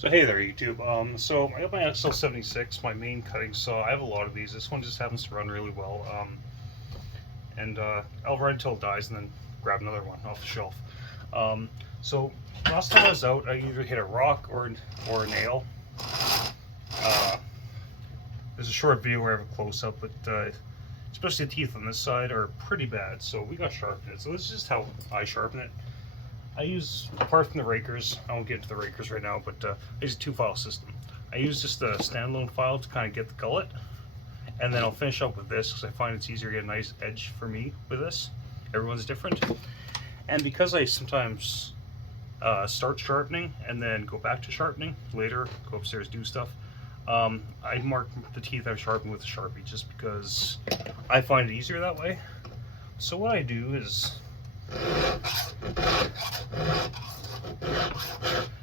So hey there YouTube. So I got my XL76, my main cutting saw. I have a lot of these. This one just happens to run really well. I'll run until it dies and then grab another one off the shelf. So last time I was out, I either hit a rock or a nail. There's a short video where I have a close up, but especially the teeth on this side are pretty bad. So we got to sharpen it. So this is just how I sharpen it. I use, apart from the rakers, I won't get into the rakers right now, but I use a two-file system. I use just a standalone file to kind of get the gullet, and then I'll finish up with this because I find it's easier to get a nice edge for me with this. Everyone's different. And because I sometimes start sharpening and then go back to sharpening later, go upstairs, do stuff, I mark the teeth I've sharpened with a Sharpie just because I find it easier that way. So what I do is,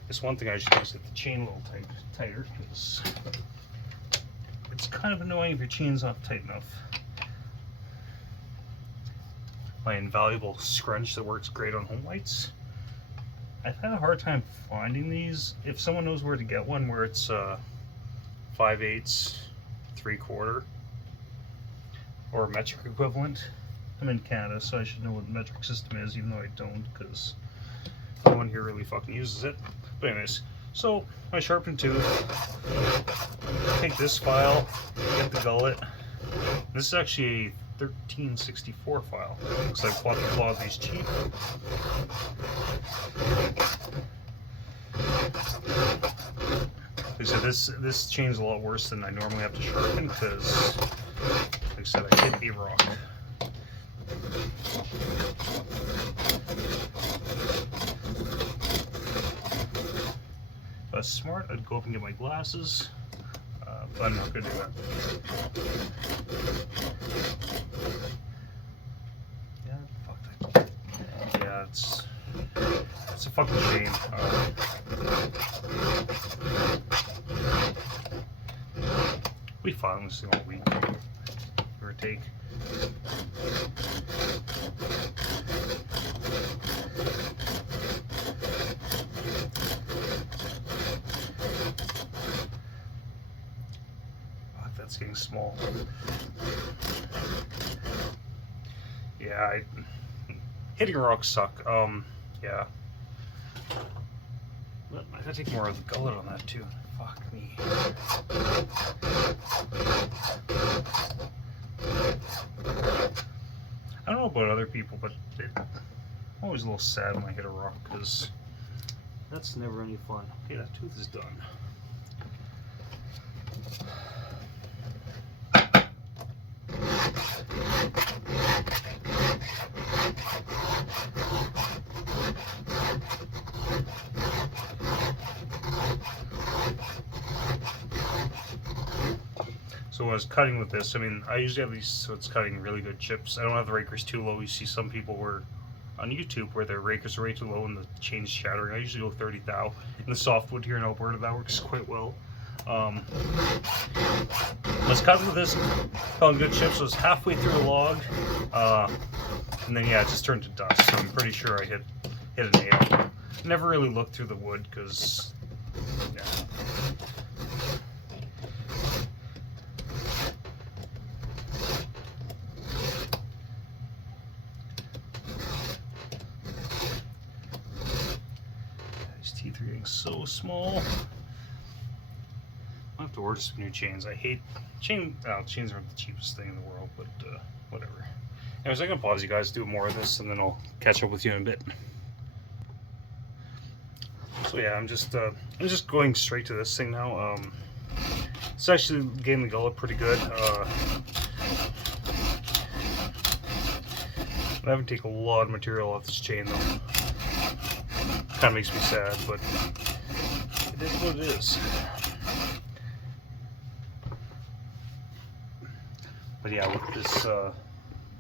this one thing I should do is get the chain a little tighter, because it's kind of annoying if your chain's not tight enough. My invaluable scrunch that works great on home lights. I've had a hard time finding these. If someone knows where to get one where it's 5/8, 3/4, or metric equivalent. I'm in Canada, so I should know what the metric system is, even though I don't, because no one here really fucking uses it. But anyways, so I sharpen tooth, take this file, get the gullet. This is actually a 1364 file, because I bought a lot of these cheap. So this chain's a lot worse than I normally have to sharpen, because, like I said, I hit a rock. If I was smart, I'd go up and get my glasses, but I'm not going to do that. Yeah, fuck that. Yeah, it's a fucking shame. We filing this thing all week, give or take. That's getting small. Yeah, hitting rocks suck. Yeah. But I gotta take more of the gullet on that too. Fuck me. I don't know about other people, but I'm always a little sad when I hit a rock, because that's never any fun. Okay, that tooth is done. So when I was cutting with this, I mean, I usually have these so it's cutting really good chips. I don't have the rakers too low. You see some people were on YouTube where their rakers are way too low and the chain's shattering. I usually go 30 thou. In the softwood here in Alberta, that works quite well. I was cutting with this, found good chips. So I was halfway through the log, and then yeah, it just turned to dust. So I'm pretty sure I hit a nail. Never really looked through the wood because, yeah. These teeth are getting so small. I'll have to order some new chains. I hate chains aren't the cheapest thing in the world, but whatever. Anyways, I'm gonna pause you guys, do more of this, and then I'll catch up with you in a bit. So yeah, I'm just going straight to this thing now. It's actually getting the gullet pretty good. I haven't taken a lot of material off this chain though. Kind of makes me sad, but it is what it is. But yeah,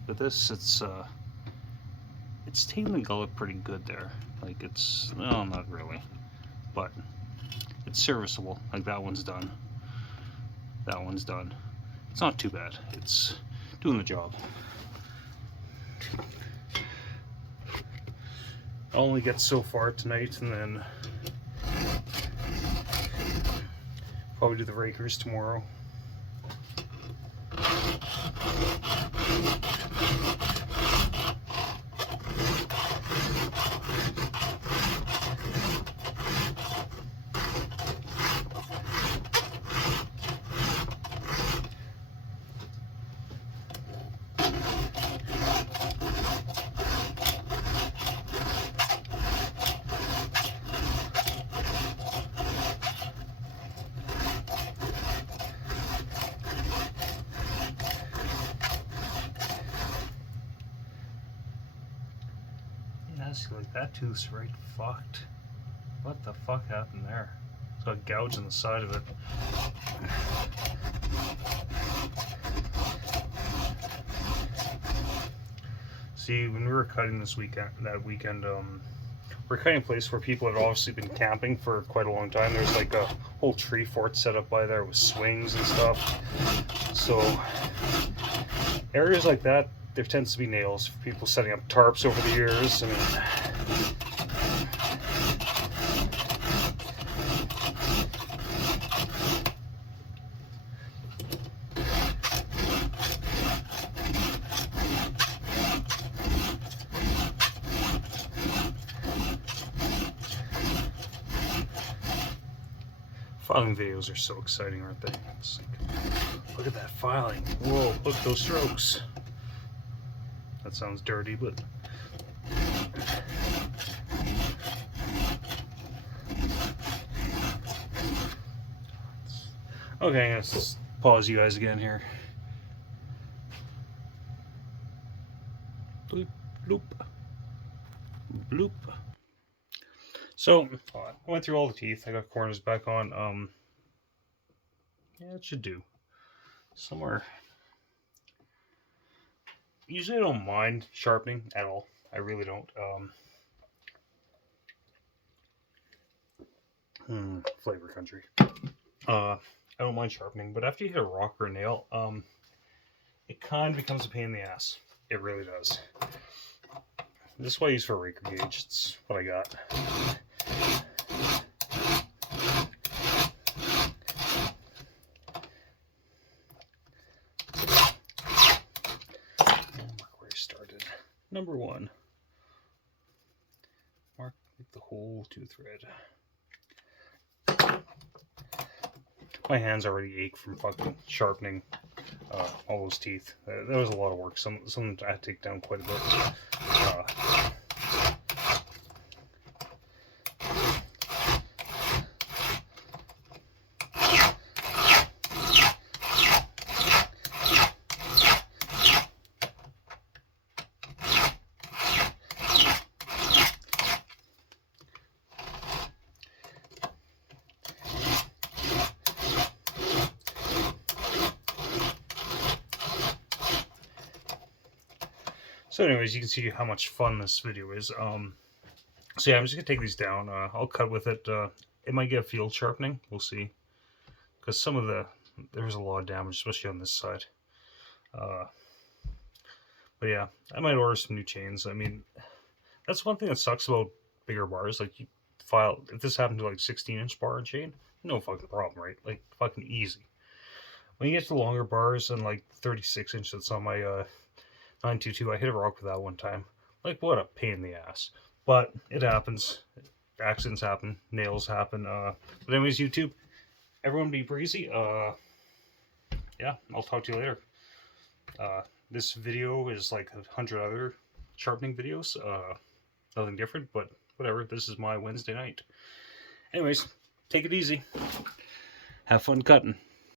with this, it's taking the gullet pretty good there. Like it's, well, not really, but it's serviceable. Like that one's done. That one's done. It's not too bad. It's doing the job. I'll only get so far tonight, and then Probably do the rakers tomorrow. Yeah, see, like that tooth's right fucked. What the fuck happened there? It's got a gouge on the side of it. See, when we were cutting that weekend, we're cutting a place where people had obviously been camping for quite a long time. There's like a whole tree fort set up by there with swings and stuff. So areas like that, there tends to be nails for people setting up tarps over the years. I mean, filing videos are so exciting, aren't they? It's like, look at that filing. Whoa, look at those strokes. That sounds dirty, but okay, let's pause you guys again here. Bloop, bloop, bloop. So I went through all the teeth. I got corners back on. Yeah, it should do. Somewhere. Usually I don't mind sharpening at all. I really don't. Flavor country. I don't mind sharpening, but after you hit a rock or a nail, it kind of becomes a pain in the ass. It really does. This is what I use for a raker gauge. It's what I got. Number 1. Mark the whole tooth thread. My hands already ache from fucking sharpening all those teeth. That was a lot of work. Some I had to take down quite a bit. So anyways, you can see how much fun this video is. So yeah, I'm just going to take these down. I'll cut with it. It might get field sharpening. We'll see. Because there's a lot of damage, especially on this side. But yeah, I might order some new chains. I mean, that's one thing that sucks about bigger bars. Like, if this happened to like 16-inch bar and chain, no fucking problem, right? Like, fucking easy. When you get to longer bars and like 36-inch that's on my 922, I hit a rock with that one time. Like, what a pain in the ass. But it happens. Accidents happen. Nails happen. But anyways, YouTube, everyone be breezy. Yeah, I'll talk to you later. This video is like 100 other sharpening videos. Nothing different, but whatever. This is my Wednesday night. Anyways, take it easy. Have fun cutting.